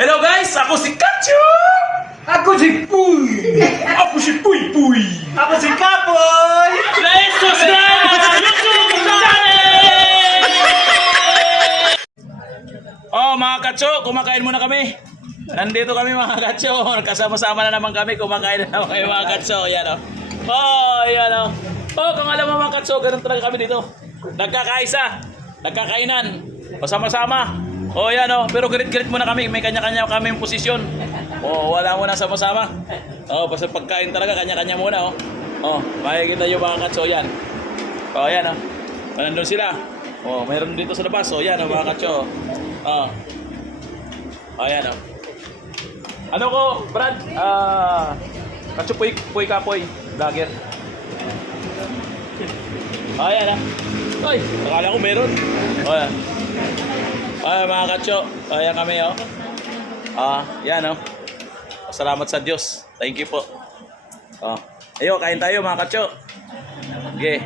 Hello guys, ako si Kacho! Ako si Puy! Ako si Puy Puy! Ako si Kapoy! Let's subscribe sa YouTube channel! Oh mga Kacho, kumakain muna kami. Nandito kami mga Kacho. Kasama-sama na naman kami. Kumakain na naman kami mga Kacho. Yan o. Oh, yan o. Oh, kung alam mo mga Kacho, ganun talaga kami dito. Nagkakaisa. Nagkakainan. Pasama-sama. Oh, yan o. Pero galit-galit muna kami. May kanya-kanya kami posisyon. Oh, wala muna sama-sama. Oh, basta pagkain talaga, kanya-kanya muna oh. Oh, makikita nyo mga Kacho, yan. Oh, yan oh. Nandun sila. Oh, mayroon dito sa labas. Oh, yan oh mga Kacho. Oh. Oh, yan oh. Ano ko, Brad? Kacho Puy Kapoy, vlogger. Oh, yan ah. Ay, nakala ko meron. Oh, yan. Ay, mga Kacho. Oh, yan kami oh. Yan oh. Salamat sa Diyos. Thank you po. Oh. Ayo, kain tayo mga Kacho. Okay.